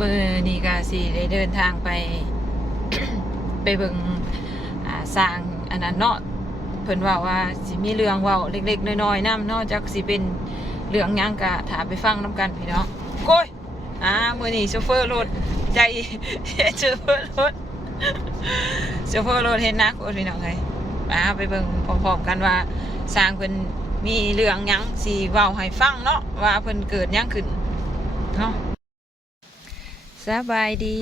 มือนีก็สิได้เดินทางไป ไปเบิ่งสร้างอันนั้นเนาะเพิ่นว่าว่าสิมีเรื่องเว้าเล็ก ๆน้อยๆน้ำเนาะจักสิเป็นเรื่องยังก็ถามไปฟังนํกันพี่น้องโก้ยอ่ามือนี้โชเฟอร์รถใจโชเฟอร์รถโชเฟอร์รถเห็นนักโอ้พี่น้องเอ้ยมาไปเบิ่งพร้อมๆกันว่าสร้างเพิ่นมีเรื่องยังสิเว้าให้ฟังเนาะว่าเพิ่นเกิดยังขึ้นเนาะ สบายดี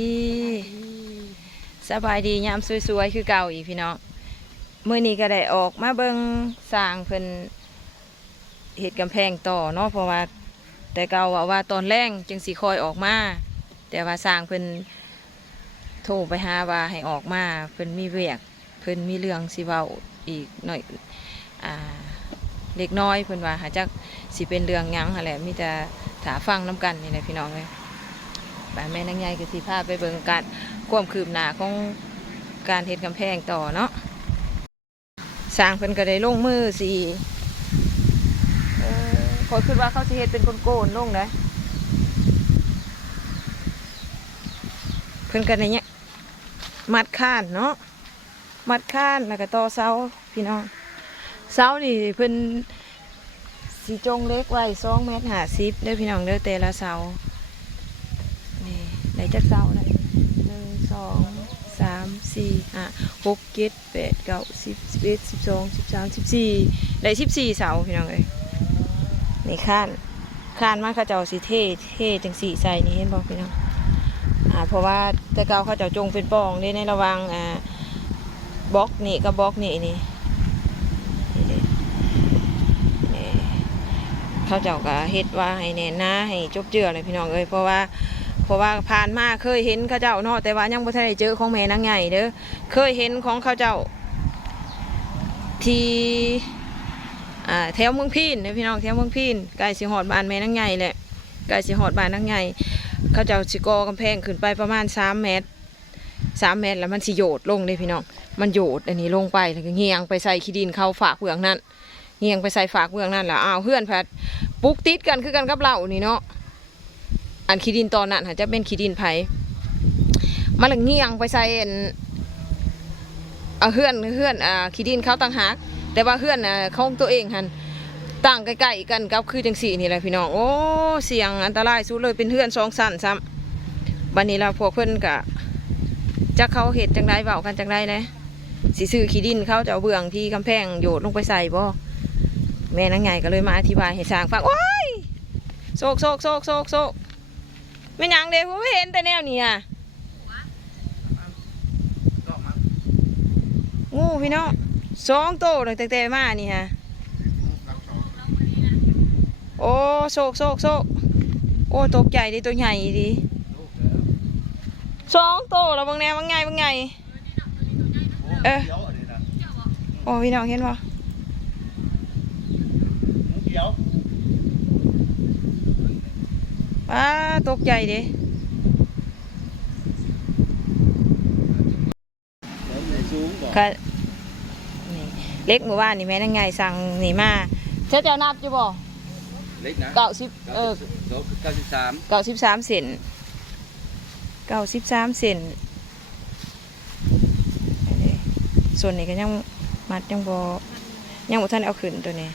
สบายดียามสวยๆคือเก่าอีกพี่น้องมื่อนี้ก็ได้ออกมาเบิงสร้างเพิ่นเห็ดกำแพงต่อเนาะเพราะว่า แต่เก่าว่าว่าตอนแรงจึงสีคอยออกมา แต่ว่าสร้างเพิ่นโทรไปหาว่าให้ออกมาเพิ่นมีเวียกเพิ่นมีเรื่องสิเว้าอีกหน่อยอ่าเล็กน้อยเพิ่นว่าหาจักสิเป็นเรื่องหยังหั่นแหละมีแต่ถาฟังน้กันนี่แหละพี่น้องเลย ปแม่นางใหญ่ก็สิพาไปเบิ่งการความคืบหน้าของการเฮ็ดกำแพงต่อเนาะสร้างเพิ่นก็ได้ลงมือสิเออขอยคิดว่าเขาสิเฮ็ดเป็นโกนลงเด้อเพิ่นก็ได้เนี่ยมัดข้านเนาะมัดข้านแล้วก็ต่อเสาพี่น้องเสานี่เพิ่นสิจงเล็กไว้2เมตร50เด้อพี่น้องเด้อแต่ละเสา จักเสาเลยหนึ่งสองสามสี่ห้าหกเจ็ดแปดเก้าสิบสิบเอ็ดสิบสองสิบสามสิบสี่ได้สิบสี่เสาพี่น้องเอ้ยนี่ข้านข้านมาเขาเจ้าสีเท่เท่จังสี่ใส่นี่เห็นบอกพี่น้องอ่าเพราะว่าแต่เก่าเขาเจ้าจงเป็นปองได้ในระวังอ่าบล็อกนี่กับบล็อกนี่นี่นี่เนี่เขาเจ้าก็เฮ็ดว่าให้แน่นหน้าให้จบเจือเลยพี่น้องเอ้ยเพราะว่า เพราะว่าผ่านมาเคยเห็นเขาเจ้าเนาะแต่ว่ายังบ่ทันได้เจอของแม่นางใหญ่เด้อเคยเห็นของเขาเจ้า ที่อ่าแถวเมืองพีนเด้อพี่น้องแถวเมืองพีนใกล้สิฮอดบ้านแม่นางใหญ่แหละใกล้สิฮอดบ้านนางใหญ่เขาเจ้าสิก่อกำแพงขึ้นไปประมาณ3เมตร3เมตรแล้วมันสิโยดลงเด้พี่น้อง มันโยดอันนี้ลงไปแล้วก็เงียงไปใส่ขี้ดินเข้าฝากเบืองนั้นเงียงไปใส่ฝากเมืองนั่นแหละอ้าวเพื่อนแพทปลุกติดกันคือกันกับเรานี่เนาะ อันขี้ดินตอนนั้นหาจะเป็นขี้ดินไผมันเลยเงียงไปใส่อันเอาเพื่อนเพื่อนอ่าขี้ดินเขาต่างหากแต่ว่าเพื่อนอะของตัวเองหันต่างใกล้ๆกันกับคือจังสี่นี่แหละพี่น้องโอ้เสียงอันตรายสุดเลยเป็นเพื่อนสองสั้นซ้ำบันนี้เราพวกเพื่อนกะจะเขาเหตุจังไรเบากันจังไรนะสิซื้อขี้ดินเขาจะเอาเบื้องที่กำแพงโยดลงไปใส่บ่แม่นางไงก็เลยมาอธิบายให้สร้างฟังโอ้ยโศกโศกโศกโศกโศก ไม่ยังเด้ผมไม่เห็นแต่แนวนี้อะงูพี่น้องสองโตตั้งแต่มานี่ฮะโอ้โศกโศกโศกโอ้ตกใจดิตัวใหญ่ดิสองโตแล้วบางแนวบางไงบางไงเออโอ้พี่น้องเห็นปะเดี๋ยว ว้าตกใจเด้ในสูงก่อนค่ะนี่เล็กเมื่อวานนี่แม่นางไงสั่งนี่มาเจ้าเจ้านับอยู่บ่เล็กนะเก้าสิบเออเก้าสิบสามเก้าสิบสามเซนเก้าสิบสามเซนอันนี้ส่วนนี้ก็ยังมัดยังบ่ยังบ่ทันเอาขึ้นตัวนี้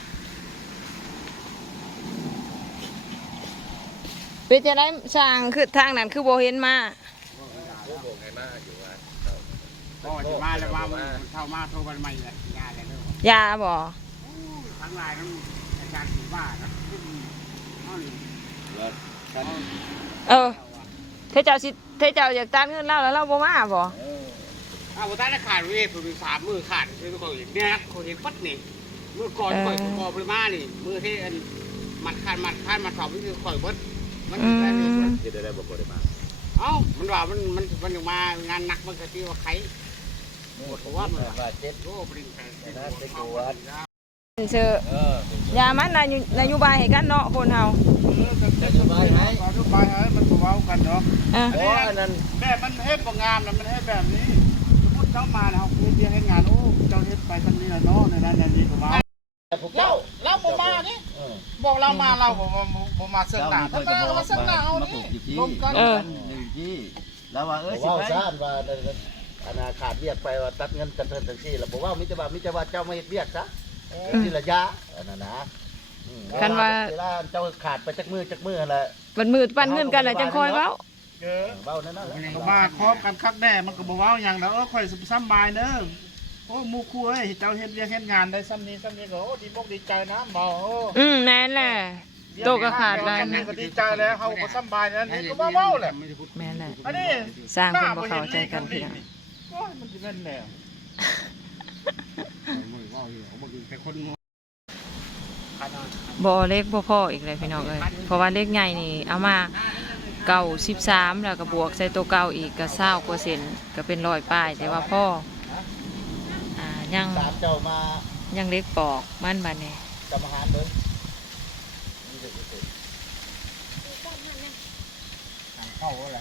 เป็นจะได้สร้างคือทางนั้นคือบ่เห็นมาบอกไงมาอยู่ว่าก็จะมาแล้วว่ามันเข้ามาโทรกันใหม่เลยยาเลยเด้อยาบ่ทั้งหลายทั้งอาจารย์ถือว่านะเอานี่แล้วกันเออเธอเจ้าสิเธอเจ้าอยากตานเงินเราแล้วเราบ่มาบ่เออเอาผมตั้งแต่ขาดเวทผมสามมือขาดคือเขาเห็นเนี่ยเขาเห็นปัดนี่มือก่อนข่อยคอปริมานี่มือที่อันมัดขาดมัดขาดมัดสอบนี่คือข่อยเบิด มันอืแค่นี้มจะได้ได้บอกได้มาเอ้ามันว่ามันมันมันอยู่มางานหนักมันก็ที่ว่าใครเพราะว่ามันว่าเจ็ดโอ้ปริงแทนเชื่อเอออย่ามันนายนโยบายให้กันเนาะคนเฮาจะสบายไหมสบายไหมมันเบากันเนาะอะโอ้อันนั้นแบบมันเฮ็ดบ่งามนะมันเฮ็ดแบบนี้สมมติเจ้ามาเนี่ยเขาเฮ็ดเรียกให้งานโอ้เจ้าเฮ็ดไปทางนี้ละเนาะในนั้นในนี้ก็ว่าแต่พวกเจ้าแล้วบ่มา นี่เออบอกเรามาเราบ่บ่บ่บ่มาเสิร์ฟหน้าเจ้าถ้านี่มาเพิ่นก็บอกมาเสิร์ฟหน้าเอามาปลูนี่กอยู่ที่รวมกันเออหนึ่งที่แล้วว่าเออเว้าสิไปซ่านว่าอนาขาดเรียกไปว่าตัดเงินตัดเงินตัดที่แล้วบอกว่ามิจะว่ามิจะว่าเจ้าไม่เฮ็ดเรียกซะทีละยะอันนั้นนะอืมคันว่าเวลาเจ้าขาดไปจักมือจักมือแหละมันมืดปันเงินกันแหละจังคอยเว้าเออเว้านั่นน่ะแหละก็มาครอบกันคักแน่มันก็บ่เว้าหยังแล้วเออข่อยสิสำบายเด้อโอ้หมู่คู่เอ้ยเจ้าเฮ็ดเวียกเฮ็ดงานได้ซ้ำนี้ซ้ำนี้ก็โอ้ดีมกดีใจนะบ่โอ้อืมแน่นแหละ โตก็ขาดได้ซ้ำนี้ก็ดีใจแล้วเฮาก็สำบายแล้วนี่ก็บ่เว้าแหละแม่นแหละ อันนี้สร้างคนบ่เข้าใจกันพี่น้อง โอ้ยมันสิแม่นแล้วแต่คนบ่เล็กบ่พออีกเลยพี่น้องเอ้ยเพราะว่าเล็กใหญ่นี่เอามาเก่า13แล้วก็บวกใส่ตัวเก่าอีกก็20กว่าเซนก็เป็นร้อยป้ายแต่ว่าพ่ออ่า ยังตามเจ้ามายังเล็กปอกมันบัดนี้กรรมหารเด้อนี่เด็กเด็กเข้าอะไร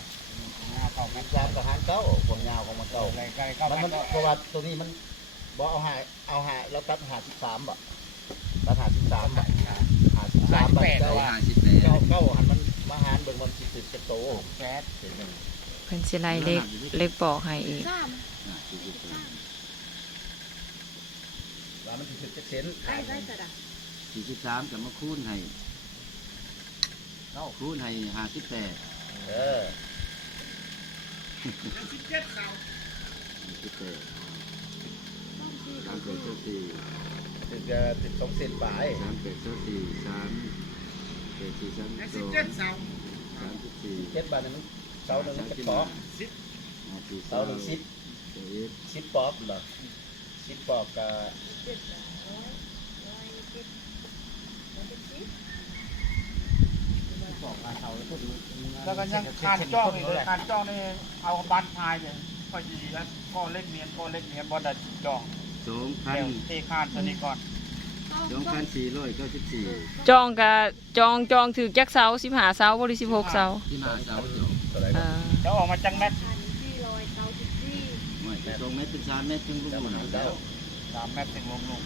งาเข้ามันยามกับหารเก้าความยาวของมันเก้าอะไรใกล้เข้ามันมัมันนเพราะว่าตัวนี้มันบ่เอาหาเอาหาเราตัดหาสิบสามบ่ตัดหาสิบสามบ่หาสิบสามบ่เจ้าห้าสิบแปดเก้าเก้าหันมันมาหารเบิ่งมันสิสิบจะโตแปดเป็นหนึ่งเพิ่นสิไล่เล็กเล็กปอกให้อีก ว่ามันสิสิบจะเซนสี่สิบสามจะมาคูณให้คูณให้ห้าสิบแปดเออสิบแปดสามแปดเท่าสี่ถึงจะสิบสองเซนปลายสามแปดเท่าสี่สามแปดสี่สามสองสามสิบสี่เจ็ดบาทนึงเสาหนึ่งจะปอกห้าสี่เสาหนึ่งสิบเอ็ดสิบปอก เหรอสิบปอกกับแล้วก็ยังคานจ้องอีกเลยคานจ้องนี่เอาบันทายเลยก็ยีแล้วก็เล็กเนียนก็เล็กเนียนบ่ได้จ้องสองพันเดี๋ยวเทคานตัวนี้ก่อนสองพันสี่ร้อยเก้าสิบสี่จองกะจองจองถือจักเสา15เสาบ่ได้16เสาที่มาเสาเดียวอะไรเออแล้วออกมาจังแม็กไม่แต่สองเมตรเป็นสามเมตรถึงลูกจะหมามันหารแล้เก้าว สามแม็กถึงลงลง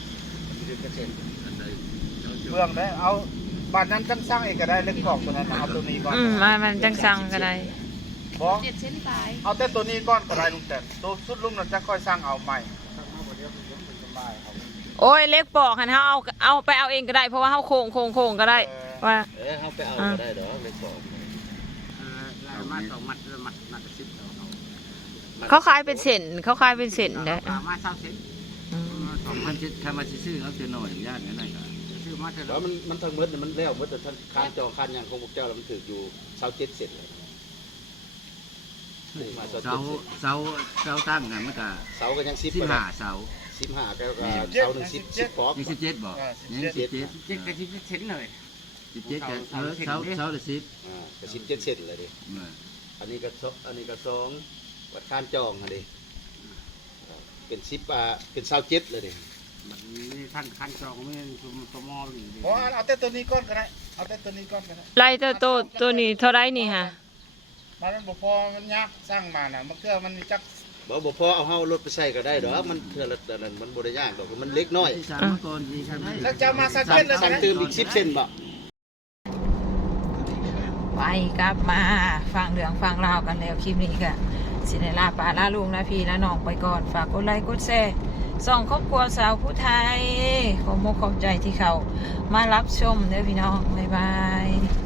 สิบเปอร์เซ็นต์อันใดเจ้าเจ้าเบื้องได้เอาบ้านนั้นจังสร้างเองก็ได้เล็กกรอกตัวนั้นเอาตัวนี้ก่อนอืมมามันจังสั่งก็ได้บอกเจ็ดเส้นปลายเอาแต่ตัวนี้ก่อนก็ได้ลุงแต่ตัวสุดลุงน่ะจะค่อยสร้างเอาใหม่โอ้ยเล็กปอกหันเฮาเอาเอาไปเอาเองก็ได้ เพราะว่าเฮาโค้งโค้งโค้งก็ได้ว่าเออเขาไปเอาก็ได้เด้อเลยบอกมาสองมัดมัดมัดสิบเราเขาขายเป็นเส้นเขาขายเป็นเส้นเด้อมาเศร้าเส้นอืม สองพันเจ็ดคำมาซื้อเขาเจอหน่อยญาติกันหน่อยก็ซื้อมาเถอะแล้วมันมันทั้งหมดเนี่ยมันแล้วหมดแต่ท่านคานจองคานอย่างของพวกเจ้าแล้วมันถืออยู่เสาเจ็ดเสร็จเลยมาเสาเสาเจ็ดเสร็จเสาเสาตั้งกันมันก็เสาก็ยังสิบสิบไปห้านะเสาสิบห้าก็ก็เสาหนึ่งสิบสิบปอกยังสิบเจ็ดบ่ยังสิบเจ็ดเจ็ดกับสิบเส้นเลยสิบเจ็ดกันเออเสาเสาละสิบอ่าก็สิบเจ็ดเสร็จเลยดิเมื่ออันนี้ก็สองอันนี้ก็สองวัดคานจองอันนี้เป็นสิบอ่าเป็นเสาเจ็ดเลยดิ มันนี่ท่านคันจองไม่ตัวตัวมออยู่บอกเอาแต่ตัวนี้ก่อนก็ได้เอาแต่ตัวนี้ก่อนก็ได้ไล่ตัวโตตัวนี้เท่าไรนี่ฮะมันบ่พอมันยากสร้างมาน่ะมันเกือมันมีจักบ่บ่พอเอาเฮารถไปใส่ก็ได้ดอกมันเพื่อละแต่นั้นมันบ่ได้ยากดอกมันเล็กน้อยที่สามมาก่อนดีใช่ไหมแล้วจะมาสักสั่เส้งนเลยสั่งนะเติมอีก10เซนบ่ไปกลับมาฟังเรื่องฟังราวกันแล้วคลิปนี้ก็สิได้ลาป่าลาลุงลาพี่ลาน้องไปก่อนฝากกดไลค์กดแชร์ ส่องครอบครัวสาวผู้ไทยขอมขอบใจที่เขามารับชมเด้อพี่น้อง บ๊ายบาย